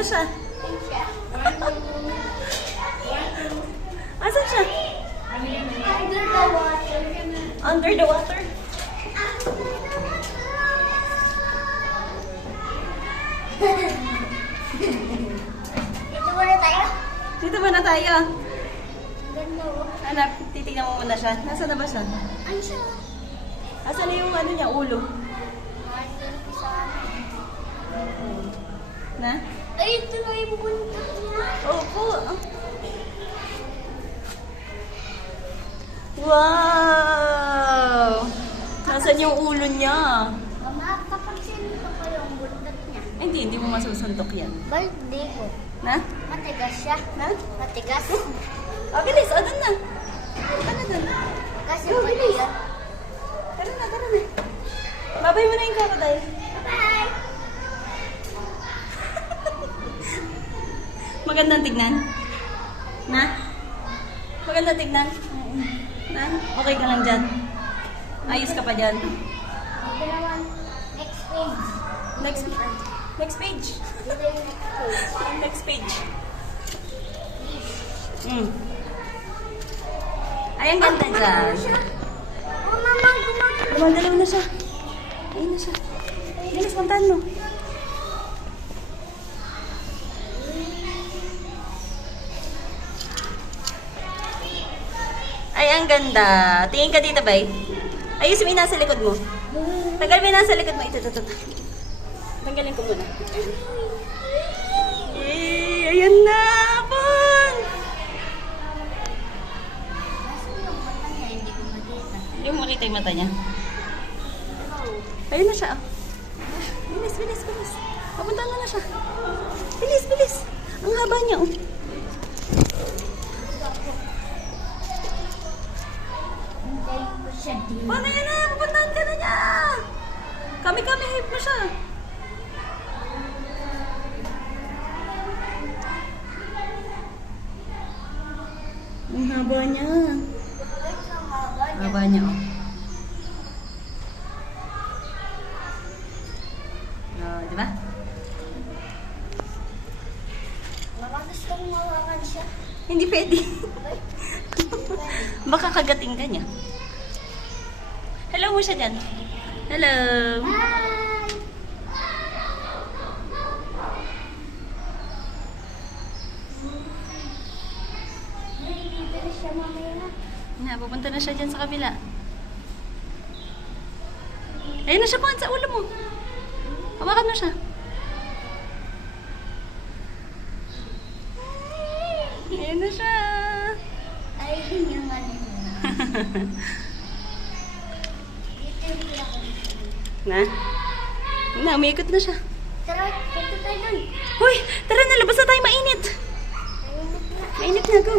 Asa siya? Asa siya? Under the water. Under the water? Dito muna tayo. Dito ba na tayo? Ganda oh. Anak, titignan mo muna siya. Nasaan na ba siya? Ano siya? Asan na yung ano niya, ulo? Na? Ay, ito na yung buntot niya. Opo. Wow! Nasaan yung ulo niya? Mama, kapag sinito ko yung buntot niya. Hindi mo masusuntok yan. Balde ko. Na? Matigas siya. Na? Matigas. Ah, bilis. O, dun na. Ano dun? Kasi Oh, pwede bilis. yan. Tara na, tara na. Babay mo na yung crocodile. Bye! Magandang tignan. Na? Magandang tignan. Na? Okay ka lang dyan. Ayos ka pa dyan. Dito naman. Next page. Next page. Dito yung next page. Next page. Ay, ang ganda dyan. Oh, mama, gumagano. Gumagalaw na siya. Ayun na siya. Bilis, puntahan mo. Ay, ang ganda. Tingin ka dito, bay. Ayusin mo yung nasa likod mo. Tanggal mo yung nasa likod mo. Ito. Tanggalin ko muna. Yay! Ayan na! Pon! Nasaan yung mata niya? Hindi ko makita. Hindi mo makita yung mata niya. Ayun na siya. Bilis. Papunta na siya. Bilis. Ang haba niya, oh. Hintayin ko siya din. Paano yan na? Papuntahan ka na niya! Kami, hype mo siya. Ang haba niya. Haba niya, oh. Oh, di ba? Mama, gusto kong mawakan siya. Hindi pwede. Baka kagating ka niya. Hello mo siya dyan. Hello. Bye! Nalilito siya mamaya na. Na, pupunta na siya dyan sa kabila. Ayun na siya po, sa ulo mo. Hawakan mo siya. Ayun na siya. Ay, yun yung ano na. Dito yung pinaka- Na? Na, umiikot na siya. Tara, punta tayo dun. Hoy, tara na, labas na tayo, mainit. Ayunit na. Mainit na, go.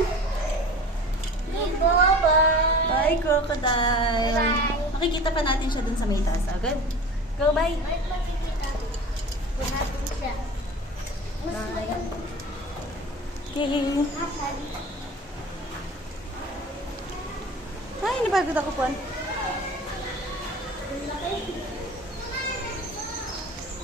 Bye-bye. Bye, crocodile. Bye. Makikita pa natin siya dun sa may taas. Agad. Go, bye. Bye, makikita. Buhatin siya. Mas Bye. maganda. Okay. Asan? Ay, napagod ako po. Ang laki.